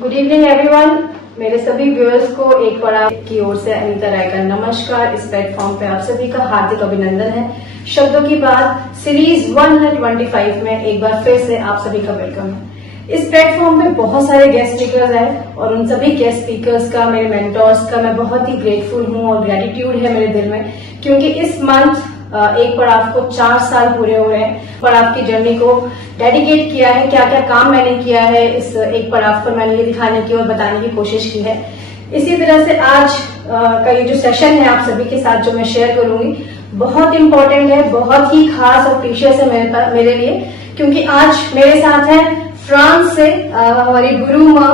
Good evening everyone. मेरे सभी viewers को एक बार आपकी ओर से अनीता राय का नमस्कार। इस प्लेटफॉर्म पे आप सभी का हार्दिक अभिनंदन है। शब्दों की बात सीरीज 125 में एक बार फिर से आप सभी का वेलकम है। इस प्लेटफॉर्म पे बहुत सारे गेस्ट स्पीकर्स हैं और उन सभी गेस्ट स्पीकर्स का, मेरे मेंटोर्स का मैं बहुत ही ग्रेटफुल हूँ और ग्रेटिट्यूड है मेरे दिल में, क्योंकि इस मंथ एक पड़ाव को 4 साल पूरे हो रहे हैं। पड़ाव की जर्नी को डेडिकेट किया है, क्या क्या काम मैंने किया है इस एक पड़ाव पर मैंने ये दिखाने की और बताने की कोशिश की है। इसी तरह से आज का ये जो सेशन है आप सभी के साथ जो मैं शेयर करूंगी बहुत इंपॉर्टेंट है, बहुत ही खास और प्रीशियस है मेरे लिए, क्योंकि आज मेरे साथ है फ्रांस से हमारी गुरु माँ,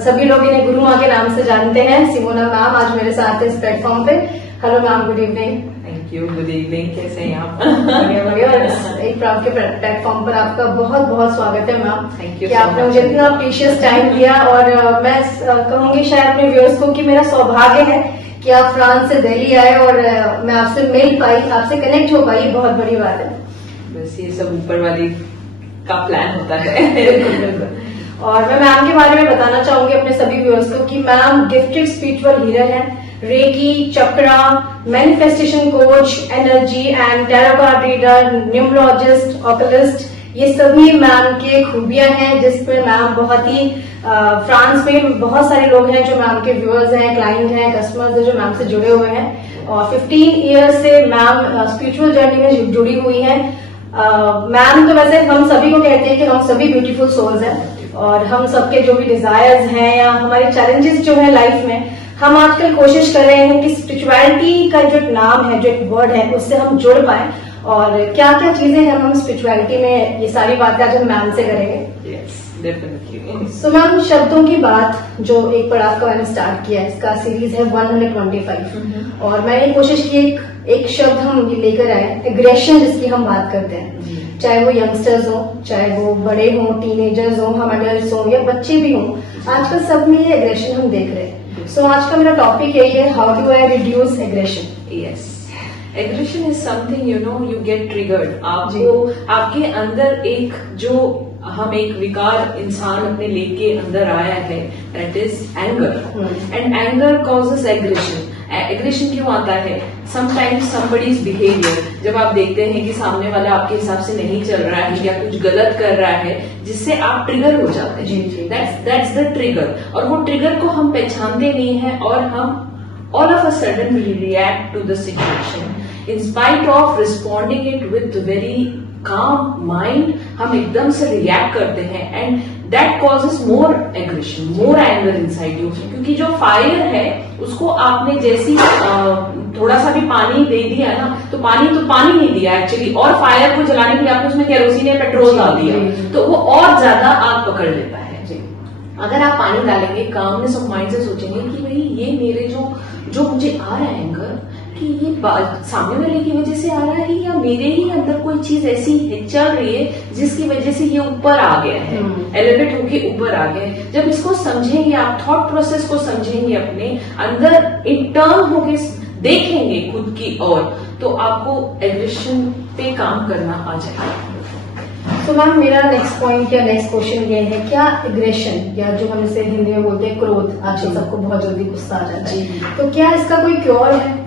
सभी लोग इन्हें गुरु माँ के नाम से जानते हैं, सिमोना मैम आज मेरे साथ है इस प्लेटफॉर्म पे। Hello ma'am, good evening. Good evening, कैसे हैं आप? बढ़िया बढ़िया। एक प्राउड के प्लेटफॉर्म पर आपका बहुत बहुत स्वागत है मैम। थैंक यू कि आपने मुझे इतना प्रीशियस टाइम दिया और मैं कहूंगी शायद अपने व्यूअर्स को कि मेरा सौभाग्य है कि आप फ्रांस से दिल्ली आए और मैं आपसे मिल पाई, आपसे कनेक्ट हो पाई, बहुत बड़ी बात है। बस ये सब ऊपर वाली का प्लान होता है। बिल्कुल। और मैं मैम के बारे में बताना चाहूंगी अपने सभी व्यूअर्स को कि मैम गिफ्टेड स्पिरिचुअल हीलर हैं, reiki, chakra, manifestation coach, energy and tarot card reader, numerologist, occultist, ये सभी मैम के खूबियां हैं जिसमें मैम बहुत ही फ्रांस में बहुत सारे लोग हैं जो मैम के व्यूअर्स हैं, क्लाइंट हैं, कस्टमर्स हैं जो मैम से जुड़े हुए हैं और 15 ईयर से मैम स्पिरिचुअल जर्नी में जुड़ी हुई है। मैम तो वैसे हम सभी को कहते हैं कि हम सभी ब्यूटीफुल सोल्स हैं और हम सबके जो भी डिजायर्स हैं या हमारे चैलेंजेस जो है लाइफ में, हम आजकल कोशिश कर रहे हैं कि स्पिरिचुअलिटी का जो एक नाम है, जो एक वर्ड है, उससे हम जुड़ पाए और क्या क्या चीजें हैं हम स्पिरिचुअलिटी में, ये सारी बातें आज हम मैम से करेंगे। डेफिनेटली। सो मैम, शब्दों की बात जो एक पड़ाव का मैंने स्टार्ट किया है, इसका सीरीज है 125 और मैंने कोशिश की एक शब्द हम लेकर आए, एग्रेशन, जिसकी हम बात करते हैं, चाहे वो यंगस्टर्स हो, चाहे वो बड़े हों, टीनेजर्स हो, हम अडल्ट हों या बच्चे भी हों, आजकल सब में ये एग्रेशन हम देख रहे हैं। सो आज का मेरा टॉपिक यही है, how do I reduce aggression. Yes, aggression is something you get triggered. आपको आपके अंदर एक जो हम एक विकार इंसान अपने लेके अंदर आया है, that is anger and anger causes aggression. Aggression क्यों आता है? समटाइम्स समबडीज बिहेवियर, जब आप देखते हैं कि सामने वाला आपके हिसाब से नहीं चल रहा है या कुछ गलत कर रहा है, जिससे आप ट्रिगर हो जाते हैं। That's the trigger. और वो ट्रिगर को हम पहचानते नहीं है और हम all of a sudden react to the situation in spite of responding it with very calm mind. हम एकदम से रिएक्ट करते हैं and that causes more aggression, more anger inside you. क्योंकि जो फायर है उसको आपने जैसी थोड़ा सा भी पानी दे दिया ना, तो पानी नहीं दिया एक्चुअली, और फायर को जलाने के लिए आपने उसमें केरोसिन या पेट्रोल डाल दिया तो वो और ज्यादा आग पकड़ लेता है। अगर आप पानी डालेंगे, कामनेस ऑफ माइंड से सोचेंगे कि भाई ये मेरे जो मुझे आ रहा है एंगर, कि ये सामने वाले की वजह से आ रहा है या मेरे ही अंदर कोई चीज ऐसी चल रही है जिसकी वजह से ये ऊपर आ गया है, एलिवेट होके ऊपर आ गया है। जब इसको समझेंगे, आप थॉट प्रोसेस को समझेंगे, अपने अंदर इंटर्न होके देखेंगे खुद की ओर, तो आपको एग्रेशन पे काम करना आ जाएगा। तो मैम, मेरा नेक्स्ट पॉइंट या नेक्स्ट क्वेश्चन ये है, क्या एग्रेशन या जो हम इसे हिंदी में बोलते हैं क्रोध, आजकल सबको बहुत जल्दी गुस्सा आ जाता है, तो क्या इसका कोई क्योर है?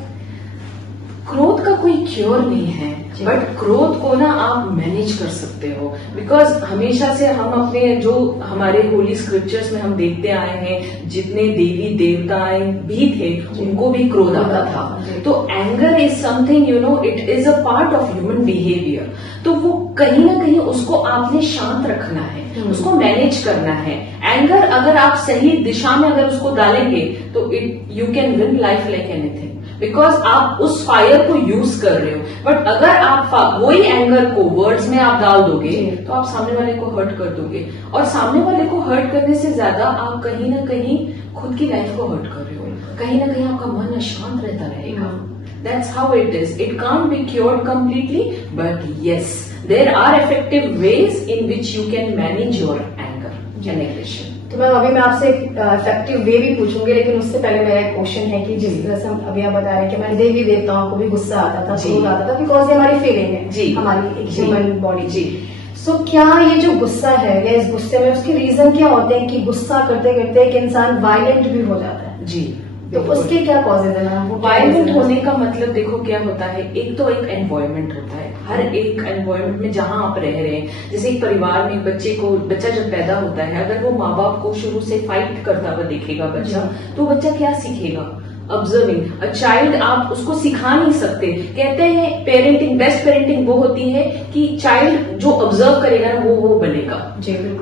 क्रोध का कोई क्योर नहीं है, बट क्रोध को ना आप मैनेज कर सकते हो। बिकॉज हमेशा से हम अपने जो हमारे होली स्क्रिप्चर्स में हम देखते आए हैं, जितने देवी देवताएं भी थे उनको भी क्रोध आता था। तो anger is something it is a part of human behaviour. तो वो कहीं ना कहीं उसको आपने शांत रखना है, उसको मैनेज करना है। एंगर अगर आप सही दिशा में अगर उसको डालेंगे तो you can win life like anything, because आप उस फायर को यूज कर रहे हो। बट अगर आप वही एंगर को वर्ड्स में आप डाल दोगे तो आप सामने वाले को हर्ट कर दोगे, और सामने वाले को हर्ट करने से ज्यादा आप कहीं ना कहीं खुद की लाइफ को हर्ट कर रहे हो। कहीं ना कहीं आपका मन अशांत रहता रहेगा। That's how it is. It can't be cured completely, but yes, there are effective ways in which you can manage your anger and aggression. तो मैम, अभी मैं आपसे इफेक्टिव वे भी पूछूंगी, लेकिन उससे पहले मेरा एक क्वेश्चन है कि जिस तरह से हम अभी आप बता रहे हैं कि हमारे देवी देवताओं को भी गुस्सा आता था, क्रोध आता था, बिकॉज ये हमारी फीलिंग है, हमारी एक ह्यूमन बॉडी। सो क्या ये जो गुस्सा है या इस गुस्से में उसके रीजन क्या होते हैं कि गुस्सा करते करते एक इंसान वायलेंट भी हो जाता है? जी, तो उसके क्या कॉजेज है? वो वायलेंट होने का मतलब देखो क्या होता है, एक तो एक एनवायरनमेंट होता है, हर एक एनवायरनमेंट में जहां आप रह रहे हैं, जैसे एक परिवार में बच्चा जब पैदा होता है, अगर वो माँ बाप को शुरू से फाइट करता हुआ देखेगा बच्चा, तो बच्चा क्या सीखेगा? Observing a child. आप उसको सिखा नहीं सकते। कहते हैं पेरेंटिंग, बेस्ट पेरेंटिंग वो होती है कि चाइल्ड जो ऑब्जर्व करेगा ना वो बनेगा।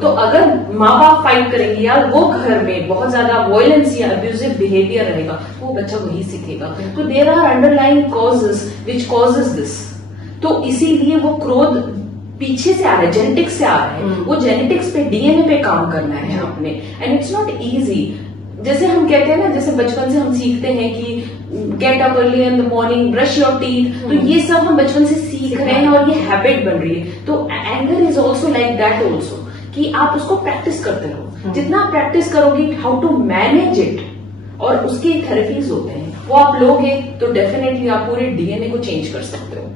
तो अगर माँ बाप फाइट करेंगे या वो घर में बहुत ज्यादा वायलेंस या अब्यूजिव बिहेवियर रहेगा, वो बच्चा वही सीखेगा। तो there are underlying causes which causes this. तो इसीलिए वो क्रोध पीछे से आ रहा है, जेनेटिक्स से आ रहा है। वो जेनेटिक्स पे, डीएनए पे काम करना है अपने, एंड इट्स नॉट इजी। जैसे हम कहते हैं ना, जैसे बचपन से हम सीखते हैं कि get up early in the morning, brush your teeth, तो ये सब हम बचपन से सीख रहे हैं और ये हैबिट बन रही है। तो anger is also like that also, कि आप उसको प्रैक्टिस करते रहो। जितना आप प्रैक्टिस करोगे हाउ टू मैनेज इट, और उसके थेरेपीज होते हैं, वो आप लोगे तो डेफिनेटली आप पूरे डीएनए को चेंज कर सकते हो।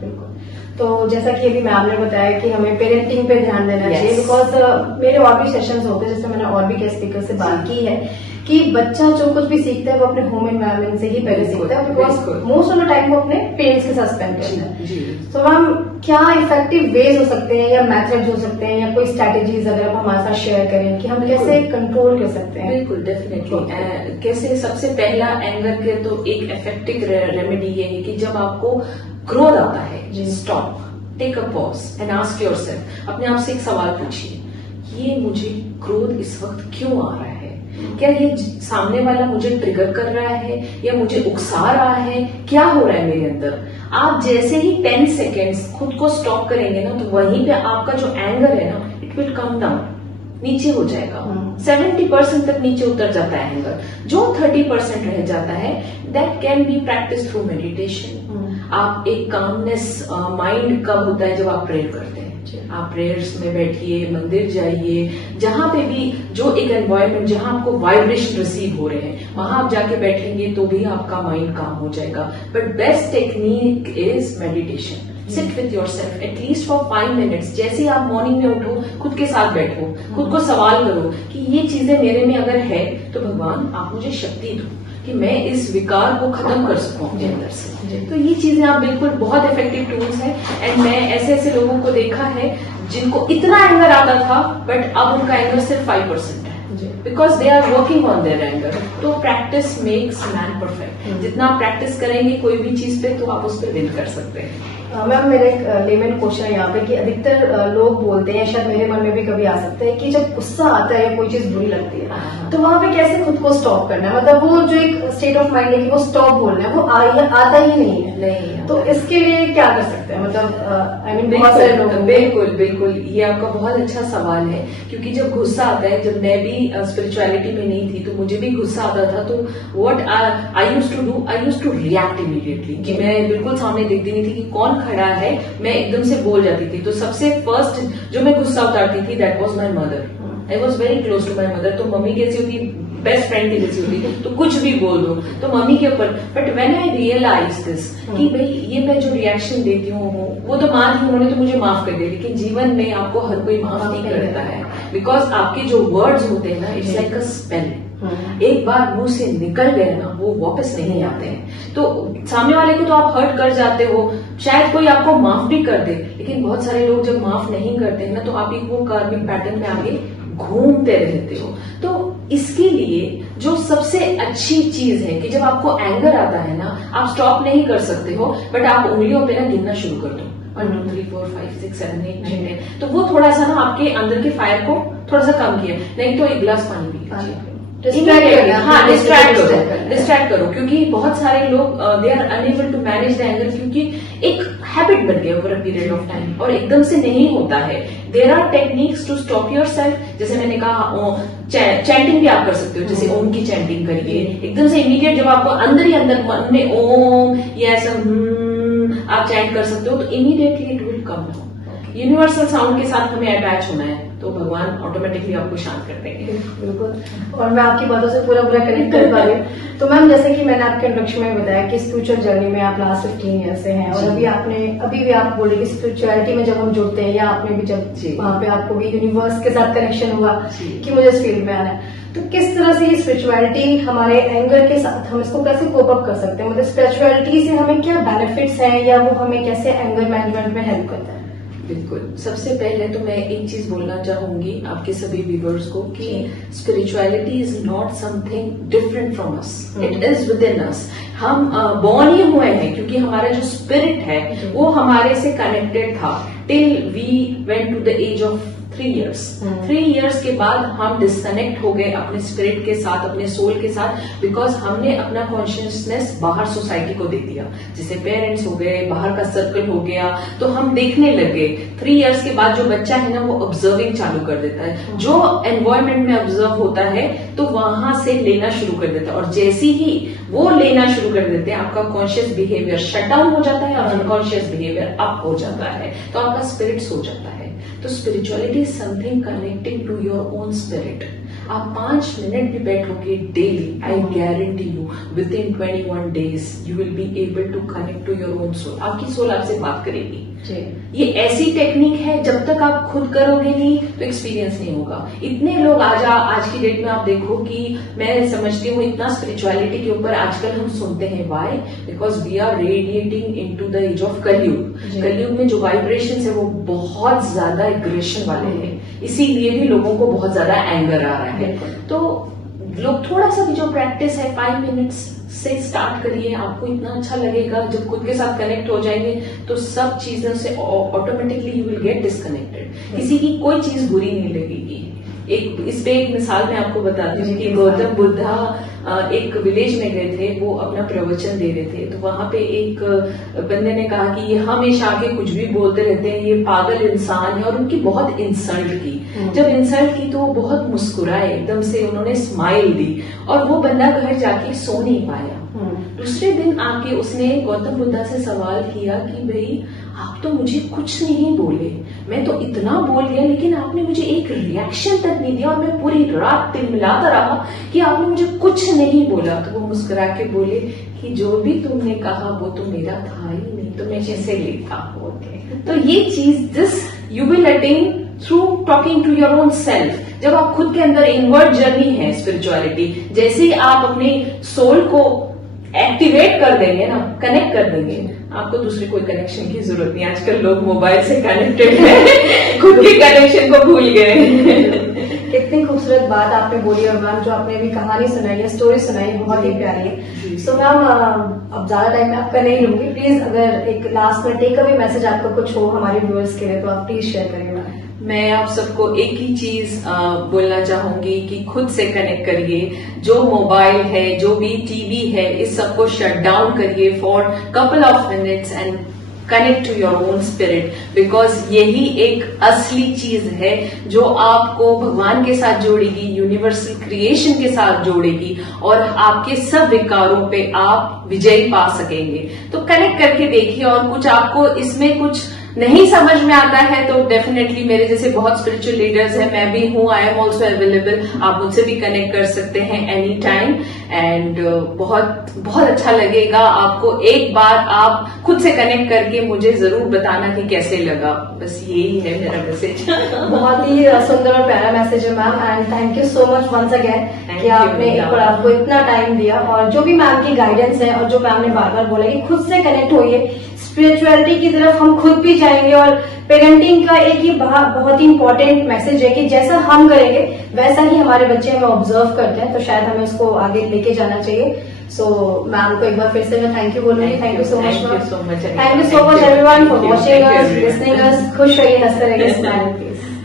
तो जैसा कि अभी मैम ने बताया कि हमें पेरेंटिंग पे ध्यान देना चाहिए, बिकॉज मेरे और भी सेशंस होते हैं, जैसे मैंने और भी गेस्ट स्पीकर से बात की है कि बच्चा जो कुछ भी सीखता है वो अपने होम एनवायरनमेंट से ही पहले सीखता है, because most of the time वो अपने पेरेंट्स के साथ स्पेंड करता है। तो मैम क्या इफेक्टिव वेज हो सकते हैं या मेथड्स हो सकते हैं या कोई स्ट्रैटेजीज अगर आप हमारे साथ शेयर करें कि हम कैसे कंट्रोल कर सकते हैं? बिल्कुल, डेफिनेटली। कैसे? सबसे पहला एंगर के तो एक इफेक्टिव रेमेडी ये है कि जब आपको क्रोध आता है, stop, take a pause and ask yourself. अपने आप से एक सवाल पूछिए, ये मुझे क्रोध इस वक्त क्यों आ रहा है? क्या ये सामने वाला मुझे ट्रिगर कर रहा है या मुझे उकसा रहा है? क्या हो रहा है मेरे अंदर? आप जैसे ही 10 सेकेंड्स खुद को स्टॉप करेंगे ना, तो वहीं पे आपका जो एंगर है ना, इट विल कम डाउन, नीचे हो जाएगा। 70% तक नीचे उतर जाता है एंगर। जो 30% रह जाता है, that can be practice through meditation. आप एक कामनेस माइंड कब होता है? जब आप प्रेयर करते हैं। आप प्रेयर्स में बैठिए, मंदिर जाइए, जहां पे भी जो एक एनवायरनमेंट जहां आपको वाइब्रेशन रिसीव हो रहे हैं, वहां आप जाके बैठेंगे तो भी आपका माइंड काम हो जाएगा। But best technique is meditation. Sit with your self at least for 5 minutes. जैसे ही आप मॉर्निंग में उठो, खुद के साथ बैठो, खुद को सवाल करो कि ये चीजें मेरे में अगर है तो भगवान आप मुझे शक्ति दो कि मैं इस विकार को खत्म कर सकूं अपने अंदर से। तो ये चीजें आप बिल्कुल बहुत इफेक्टिव टूल्स हैं। एंड मैं ऐसे लोगों को देखा है जिनको इतना एंगर आता था, बट अब उनका एंगर सिर्फ 5% है, because they are working on their anger. तो प्रैक्टिस मेक्स मैन परफेक्ट। जितना आप प्रैक्टिस करेंगे कोई भी चीज पे, तो आप उस पर विन कर सकते हैं। मैम मेरा एक लेमन क्वेश्चन है यहाँ पे कि अधिकतर लोग बोलते हैं, शायद मेरे मन में भी कभी आ सकता है, कि जब गुस्सा आता है या कोई चीज बुरी लगती है तो वहां पे कैसे खुद को स्टॉप करना है? मतलब वो जो एक स्टेट ऑफ माइंड है कि वो स्टॉप बोलना है, वो आता ही नहीं है। तो इसके लिए क्या कर सकते हैं? मतलब आई मीन बहुत सारे लोग। बिल्कुल, ये आपका बहुत अच्छा सवाल है, क्योंकि जब गुस्सा आता है, जब मैं भी स्पिरिचुअलिटी में नहीं थी तो मुझे भी गुस्सा आता था। तो what I used to do, I used to react immediately, कि मैं बिल्कुल सामने देखती नहीं थी कि कौन खड़ा है, मैं एकदम से बोल जाती थी। तो सबसे फर्स्ट जो मैं गुस्सा उतारती थी, that was my mother. I was very close to my mother. तो मम्मी कैसी होती, बेस्ट फ्रेंड की जैसी होती, तो कुछ भी बोल दो तो मम्मी के ऊपर। But when I realise this कि भाई ये मैं जो रिएक्शन देती हूँ वो तो मान ली उन्होंने तो मुझे माफ कर दिया, लेकिन जीवन में आपको हर कोई माफ नहीं करता है, बिकॉज आपके जो वर्ड्स होते हैं ना, इट्स लाइक अ स्पेल। एक बार मुंह से निकल गए ना, वो वापस नहीं आते हैं। तो सामने वाले को तो आप हर्ट कर जाते हो, शायद कोई आपको माफ भी कर दे, लेकिन बहुत सारे लोग जब माफ नहीं करते हैं ना, तो आप एक वो कार्मिक पैटर्न में आगे घूमते रहते हो। तो इसके लिए जो सबसे अच्छी चीज है कि जब आपको एंगर आता है ना, आप स्टॉप नहीं कर सकते हो, बट आप उंगलियों पे ना गिनना शुरू कर दो, 1 2 3 4 5 6 7 8 9 10। तो वो थोड़ा सा ना आपके अंदर के फायर को थोड़ा सा कम किया। नहीं तो एक गिलास पानी पी लीजिए, डिस्ट्रैक्ट करो, क्योंकि बहुत सारे लोग they are unable to manage the anger, क्योंकि एक हैबिट बन गया over a period of time और एकदम से नहीं होता है। There are techniques to stop yourself. जैसे मैंने कहा, चैंटिंग भी आप कर सकते हो, जैसे ओम की चैंटिंग करिए एकदम से इमीडिएट। जब आपको अंदर ही अंदर मन में ओम या ऐसा आप चैंट कर सकते हो, तो immediately it will come down. Universal sound के साथ हमें अटैच होना है। तो भगवान ऑटोमेटिकली आपको शांत कर देंगे। बिल्कुल, और मैं आपकी बातों से पूरा कनेक्ट कर पा रही हूँ। तो मैम, जैसे कि मैंने आपके इंट्रोडक्शन में बताया कि स्पिरिचुअल जर्नी में आप लास्ट 15 ईयर से हैं, और अभी भी आप बोले कि स्पिरिचुअलिटी में जब हम जुड़ते हैं, या आपने भी जब वहाँ पे आपको भी यूनिवर्स के साथ कनेक्शन हुआ कि मुझे इस फील्ड में आना है, तो किस तरह से ये स्पिरिचुअलिटी हमारे एंगर के साथ हम इसको कैसे कोप अप कर सकते हैं? मतलब स्पिरिचुअलिटी से हमें क्या बेनिफिट्स हैं, या वो हमें कैसे एंगर मैनेजमेंट में हेल्प करता है? बिल्कुल, सबसे पहले तो मैं एक चीज बोलना चाहूंगी आपके सभी व्यूवर्स को कि spirituality is not something different from us, it is within us. हम बॉर्न ही हुए हैं क्योंकि हमारा जो स्पिरिट है वो हमारे से कनेक्टेड था till we went to the age of 3 years। 3 years के बाद हम डिस्कनेक्ट हो गए अपने स्पिरिट के साथ, अपने सोल के साथ, बिकॉज हमने अपना कॉन्शियसनेस बाहर सोसाइटी को दे दिया, जैसे पेरेंट्स हो गए, बाहर का सर्कल हो गया, तो हम देखने लगे। 3 years के बाद जो बच्चा है ना, वो ऑब्जर्विंग चालू कर देता है, जो एनवायरमेंट में ऑब्जर्व होता है तो वहां से लेना शुरू कर देता है, और जैसे ही वो लेना शुरू कर देते हैं आपका कॉन्शियस बिहेवियर शट डाउन हो जाता है और अनकॉन्शियस बिहेवियर अप हो जाता है, तो आपका स्पिरिट सो जाता है। तो spirituality is something connecting to your own spirit. आप 5 मिनट भी बैठोगे daily, I guarantee you within 21 days you will be able to connect to your own soul. आपकी सोल आपसे बात करेगी। ये ऐसी टेक्निक है, जब तक आप खुद करोगे नहीं तो एक्सपीरियंस नहीं होगा। इतने लोग आज की डेट में आप देखो कि मैं समझती हूँ इतना स्पिरिचुअलिटी के ऊपर आजकल हम सुनते हैं, why? Because we are radiating into the age of Kalyug. Kalyug में जो वाइब्रेशन है वो बहुत ज्यादा एग्रेशन वाले हैं, इसीलिए भी लोगों को बहुत ज्यादा एंगर आ रहा है। तो लोग थोड़ा सा भी जो प्रैक्टिस है 5 मिनट्स से स्टार्ट करिए, आपको इतना अच्छा लगेगा। जब खुद के साथ कनेक्ट हो जाएंगे तो सब चीजों से automatically you will get disconnected. किसी की कोई चीज बुरी नहीं लगेगी। इस पे एक मिसाल मैं आपको बताती हूँ कि गौतम बुद्धा एक विलेज में गए थे, वो अपना प्रवचन दे रहे थे, तो वहां पे एक बंदे ने कहा कि ये हमेशा आके कुछ भी बोलते रहते हैं, ये पागल इंसान है, और उनकी बहुत इंसल्ट की। जब इंसल्ट की तो वो बहुत मुस्कुराए, एकदम से उन्होंने स्माइल दी, और वो बंदा घर जाके सो नहीं पाया। दूसरे दिन आके उसने गौतम बुद्धा से सवाल किया कि भाई आप तो मुझे कुछ नहीं बोले, मैं तो इतना बोल गया, लेकिन आपने मुझे एक रिएक्शन तक नहीं दिया, और मैं पूरी रात तिलमिलाता रहा कि आपने मुझे कुछ नहीं बोला। तो वो मुस्कुरा के बोले कि जो भी तुमने कहा वो तो मेरा था ही नहीं, तो मैं जैसे लेता हूँ। तो ये चीज this you will attain through talking to your own self. जब आप खुद के अंदर इनवर्ट जर्नी है स्पिरिचुअलिटी, जैसे ही आप अपने सोल को एक्टिवेट कर देंगे ना, कनेक्ट कर देंगे, आपको दूसरे कोई कनेक्शन की जरूरत नहीं। आजकल लोग मोबाइल से कनेक्टेड हैं, खुद के कनेक्शन को भूल गए। कितनी खूबसूरत बात आपने बोली, और मैम जो आपने अभी कहानी सुनाई है, स्टोरी सुनाई, बहुत ही प्यारी है। सो मैम, अब ज्यादा टाइम मैं आपका नहीं लूंगी, प्लीज अगर एक लास्ट में टेक अवे मैसेज आपका कुछ हो हमारे व्यूअर्स के लिए तो आप प्लीज शेयर करिए मैम। मैं आप सबको एक ही चीज बोलना चाहूंगी कि खुद से कनेक्ट करिए। जो मोबाइल है, जो भी टीवी है, इस सबको शट डाउन करिए for couple of minutes and connect to your own spirit, because यही एक असली चीज है जो आपको भगवान के साथ जोड़ेगी, यूनिवर्सल क्रिएशन के साथ जोड़ेगी, और आपके सब विकारों पे आप विजय पा सकेंगे। तो कनेक्ट करके देखिए, और कुछ आपको इसमें कुछ नहीं समझ में आता है तो डेफिनेटली मेरे जैसे बहुत स्पिरिचुअल लीडर्स हैं, मैं भी हूँ, आई एम ऑल्सो अवेलेबल, आप मुझसे भी कनेक्ट कर सकते हैं एनी टाइम। एंड बहुत बहुत अच्छा लगेगा आपको। एक बार आप खुद से कनेक्ट करके मुझे जरूर बताना कि कैसे लगा। बस यही है मेरा मैसेज। बहुत ही सुंदर और प्यारा मैसेज है ma'am, and thank you so much once again कि आपने एक बार आपको इतना टाइम दिया, और जो भी मैम की गाइडेंस है, और जो मैम ने बार बार बोला कि खुद से कनेक्ट होइए, स्पिरिचुअलिटी की तरफ हम खुद भी जाएंगे। और पेरेंटिंग का एक ही बहुत ही इंपॉर्टेंट मैसेज है कि जैसा हम करेंगे वैसा ही हमारे बच्चे हमें ऑब्जर्व करते हैं, तो शायद हमें उसको आगे लेके जाना चाहिए। सो मैम को एक बार फिर से मैं थैंक यू बोलूंगी। Thank you so much ma'am. Thank you so much everyone for watching us, listening अस। खुश रहिए, हंसते रहिए, स्माइल प्लीज।